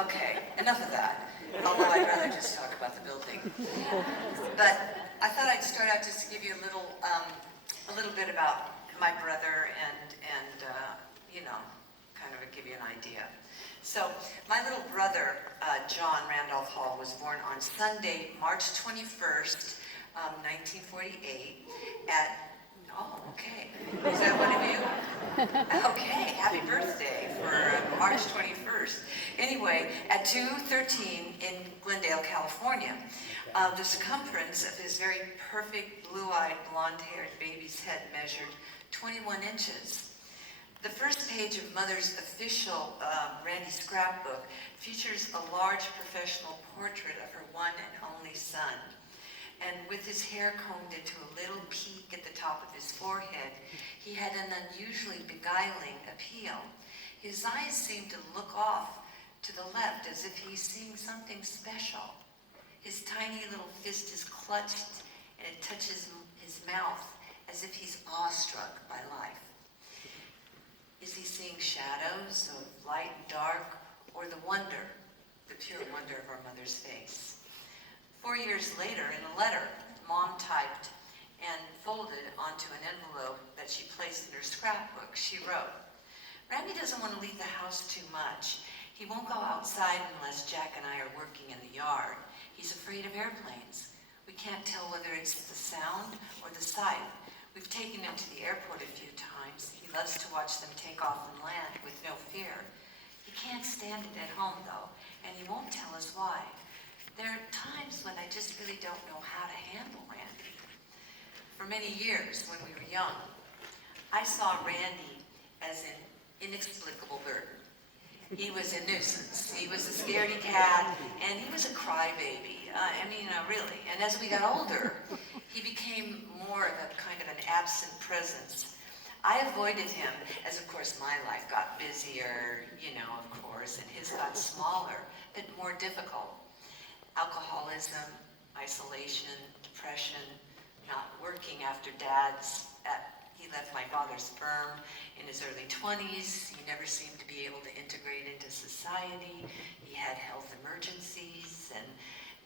Okay, enough of that. Although I'd rather just talk about the building. But I thought I'd start out just to give you a little bit about my brother and kind of give you an idea. So my little brother, John Randolph Hall, was born on Sunday, March 21st, 1948 at, oh, okay. Is that one of you? Okay, happy birthday for March 21st. Anyway, at 2:13 in Glendale, California, the circumference of his very perfect blue-eyed, blonde-haired baby's head measured 21 inches. The first page of Mother's official Randy scrapbook features a large professional portrait of her one and only son. And with his hair combed into a little peak at the top of his forehead, he had an unusually beguiling appeal. His eyes seemed to look off to the left as if he's seeing something special. His tiny little fist is clutched and it touches his mouth as if he's awestruck by life. Is he seeing shadows of light and dark, or the wonder, the pure wonder of our mother's face? 4 years later, in a letter Mom typed and folded onto an envelope that she placed in her scrapbook, she wrote, "Randy doesn't want to leave the house too much. He won't go outside unless Jack and I are working in the yard. He's afraid of airplanes. We can't tell whether it's the sound or the sight. We've taken him to the airport a few times. He loves to watch them take off and land with no fear. He can't stand it at home, though, and he won't tell us why. There are times when I just really don't know how to handle Randy." For many years, when we were young, I saw Randy as an inexplicable burden. He was a nuisance. He was a scaredy cat, and he was a crybaby. Really. And as we got older, he became more of a kind of an absent presence. I avoided him as, of course, my life got busier, of course, and his got smaller, but more difficult. Alcoholism, isolation, depression, not working after he left my father's firm in his early 20s. He never seemed to be able to integrate into society. He had health emergencies, and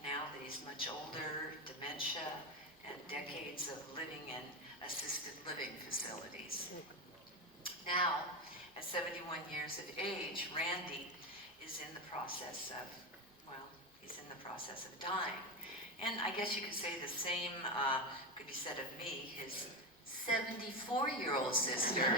now that he's much older, dementia, and decades of living in assisted living facilities. Now, at 71 years of age, Randy is in the process of dying. And I guess you could say the same could be said of me, his 74-year-old sister.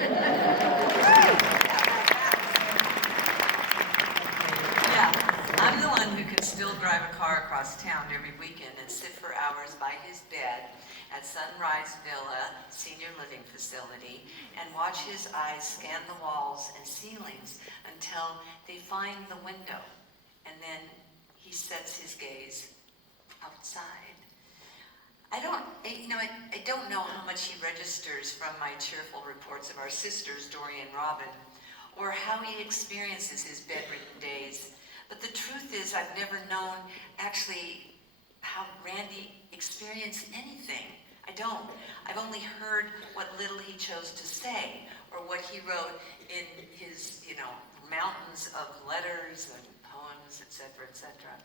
Yeah, I'm the one who can still drive a car across town every weekend and sit for hours by his bed at Sunrise Villa Senior Living Facility and watch his eyes scan the walls and ceilings until they find the window, and then he sets his gaze outside. I don't know how much he registers from my cheerful reports of our sisters, Dory and Robin, or how he experiences his bedridden days. But the truth is, I've never known actually how Randy experienced anything. I don't. I've only heard what little he chose to say, or what he wrote in his, mountains of letters and poems, etc., etc.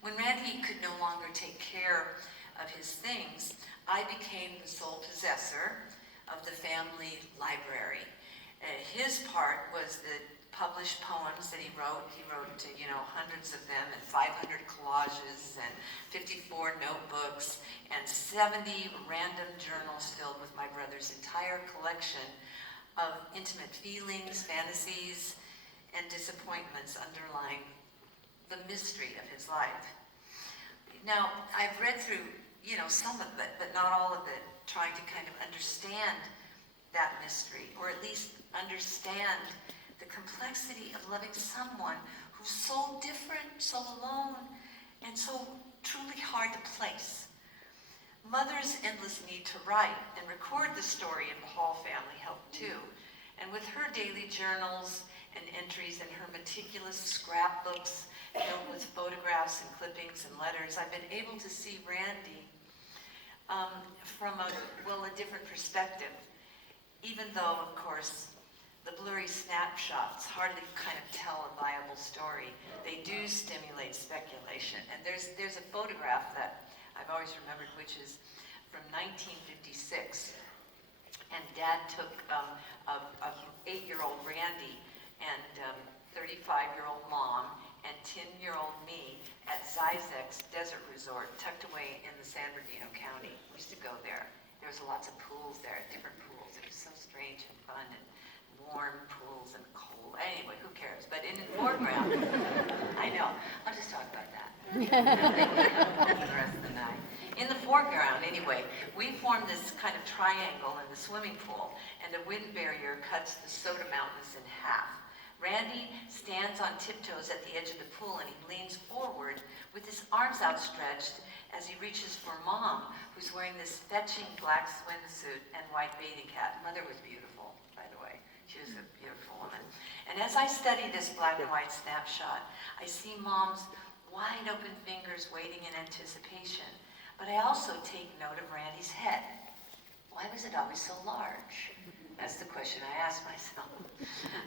When Randy could no longer take care of his things, I became the sole possessor of the family library. His part was the published poems that he wrote. He wrote, hundreds of them, and 500 collages, and 54 notebooks, and 70 random journals filled with my brother's entire collection of intimate feelings, fantasies, and disappointments underlying the mystery of his life. Now, I've read through, some of it, but not all of it, trying to kind of understand that mystery, or at least understand the complexity of loving someone who's so different, so alone, and so truly hard to place. Mother's endless need to write and record the story of the Hall family helped too. And with her daily journals and entries and her meticulous scrapbooks filled with photographs and clippings and letters, I've been able to see Randy from a different perspective, even though, of course, the blurry snapshots hardly kind of tell a viable story. They do stimulate speculation. And there's a photograph that I've always remembered, which is from 1956. And Dad took of 8-year-old Randy and 35-year-old Mom and 10-year-old me at Zizek's Desert Resort, tucked away in the San Bernardino County. We used to go there. There was lots of pools there, different pools. It was so strange and fun, and warm pools and cold. Anyway, who cares? But in the foreground, I know. I'll just talk about that for the rest of the night. In the foreground, anyway, we formed this kind of triangle in the swimming pool, and a wind barrier cuts the soda mountains in half. Randy stands on tiptoes at the edge of the pool, and he leans forward with his arms outstretched as he reaches for Mom, who's wearing this fetching black swimsuit and white bathing cap. Mother was beautiful, by the way. She was a beautiful woman. And as I study this black and white snapshot, I see Mom's wide open fingers waiting in anticipation. But I also take note of Randy's head. Why was it always so large? That's the question I asked myself.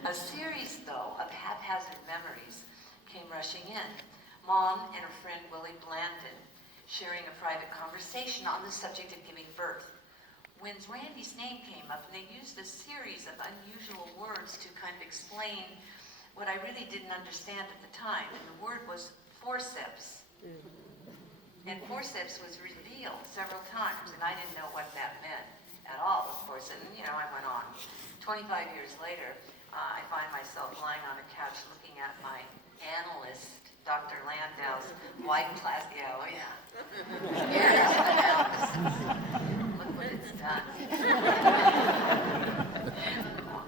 A series, though, of haphazard memories came rushing in. Mom and her friend Willie Blandon sharing a private conversation on the subject of giving birth. When Randy's name came up, they used a series of unusual words to kind of explain what I really didn't understand at the time. And the word was forceps. And forceps was revealed several times, and I didn't know what that meant at all, of course. And, I went on. 25 years later, I find myself lying on a couch looking at my analyst, Dr. Landau's white plastic. Yeah, oh yeah. Here's the analyst. Look what it's done.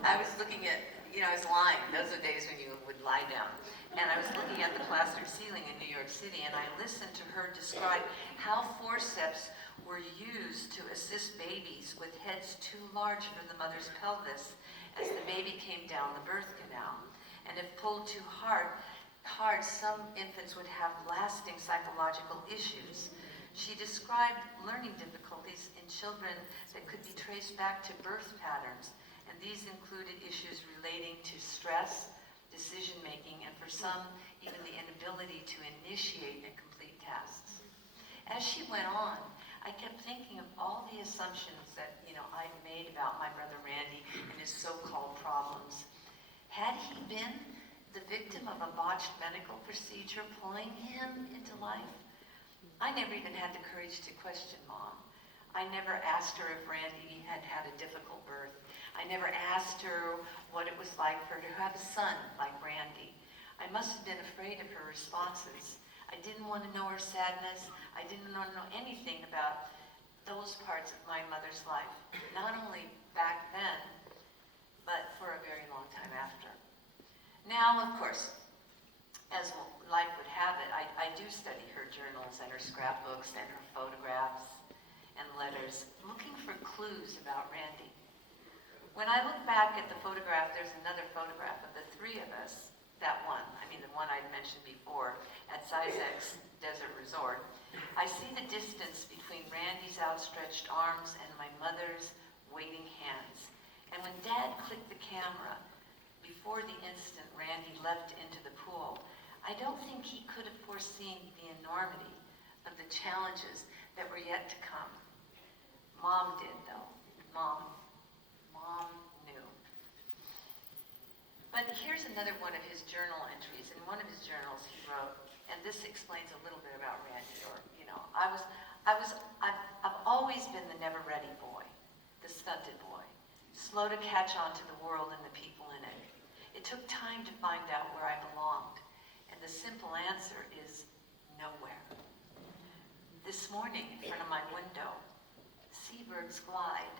I was looking at, I was lying. Those are days when you would lie down. And I was looking at the plastered ceiling in New York City, and I listened to her describe how forceps were used to assist babies with heads too large for the mother's pelvis as the baby came down the birth canal. And if pulled too hard, some infants would have lasting psychological issues. She described learning difficulties in children that could be traced back to birth patterns, and these included issues relating to stress, decision-making, and for some, even the inability to initiate and complete tasks. As she went on, I kept thinking of all the assumptions that, I'd made about my brother Randy and his so-called problems. Had he been the victim of a botched medical procedure pulling him into life? I never even had the courage to question Mom. I never asked her if Randy had had a difficult birth. I never asked her what it was like for her to have a son like Randy. I must have been afraid of her responses. I didn't want to know her sadness. I didn't want to know anything about those parts of my mother's life, not only back then, but for a very long time after. Now, of course, as life would have it, I do study her journals and her scrapbooks and her photographs and letters, looking for clues about Randy. When I look back at the photograph, there's another photograph of the three of us, the one I'd mentioned before, at Zizek's Desert Resort. I see the distance between Randy's outstretched arms and my mother's waiting hands. And when Dad clicked the camera, before the instant Randy leapt into the pool, I don't think he could have foreseen the enormity of the challenges that were yet to come. Mom did, though. Mom knew. But here's another one of his journal entries. In one of his journals, he wrote, and this explains a little bit about Randy. I've always been the never-ready boy, the stunted boy, slow to catch on to the world and the people in it. It took time to find out where I belonged, and the simple answer is nowhere. This morning, in front of my window, seabirds glide.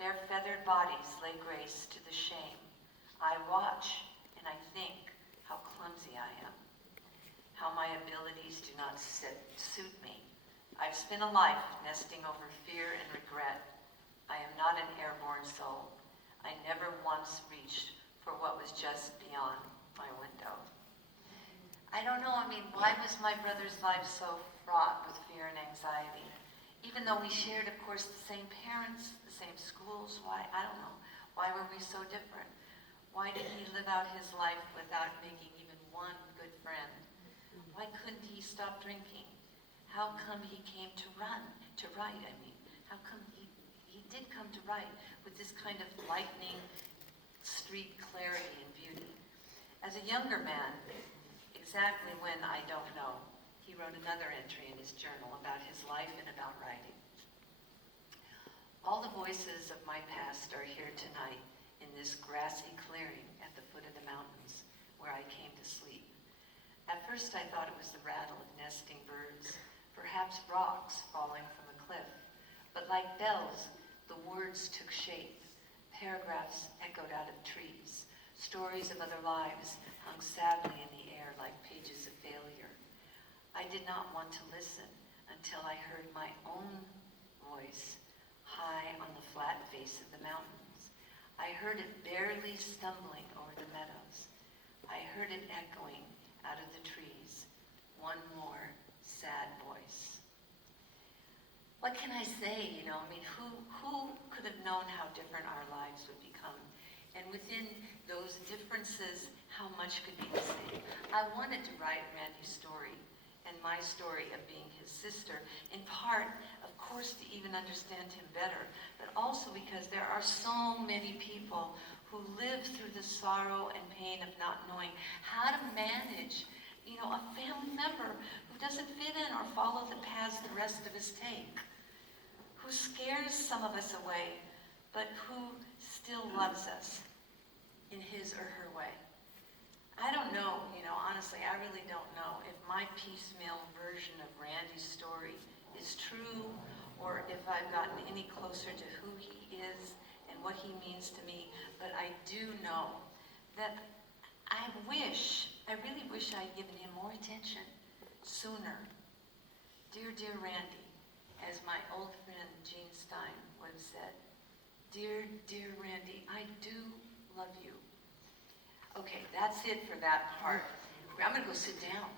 Their feathered bodies lay grace to the shame. I watch and I think how clumsy I am, how my abilities do not suit me. I've spent a life nesting over fear and regret. I am not an airborne soul. I never once reached for what was just beyond my window. I don't know, why was my brother's life so fraught with fear and anxiety? Even though we shared, of course, the same parents, the same schools, why? I don't know. Why were we so different? Why did he live out his life without making even one good friend? Why couldn't he stop drinking? How come he came to write, I mean? How come he did come to write with this kind of lightning street clarity and beauty? As a younger man, exactly when I don't know, he wrote another entry in his journal about his life and about writing. All the voices of my past are here tonight in this grassy clearing at the foot of the mountains where I came to sleep. At first I thought it was the rattle of nesting birds, perhaps rocks falling from a cliff. But like bells, the words took shape. Paragraphs echoed out of trees. Stories of other lives hung sadly in the air like pages of failure. I did not want to listen until I heard my own voice high on the flat face of the mountains. I heard it barely stumbling over the meadows. I heard it echoing out of the trees. One more sad voice. What can I say? I mean, who could have known how different our lives would become? And within those differences, how much could be the same? I wanted to write Randy's story and my story of being his sister, in part, of course, to even understand him better, but also because there are so many people who live through the sorrow and pain of not knowing how to manage, a family member who doesn't fit in or follow the paths the rest of us take, who scares some of us away, but who still loves us in his or her way. I don't know, honestly, I really don't know if my piecemeal version of Randy's story is true or if I've gotten any closer to who he is and what he means to me, but I do know that I really wish I'd given him more attention sooner. Dear, dear Randy, as my old friend Gene Stein would have said, dear, dear Randy, I do love you. Okay, that's it for that part. I'm going to go sit down.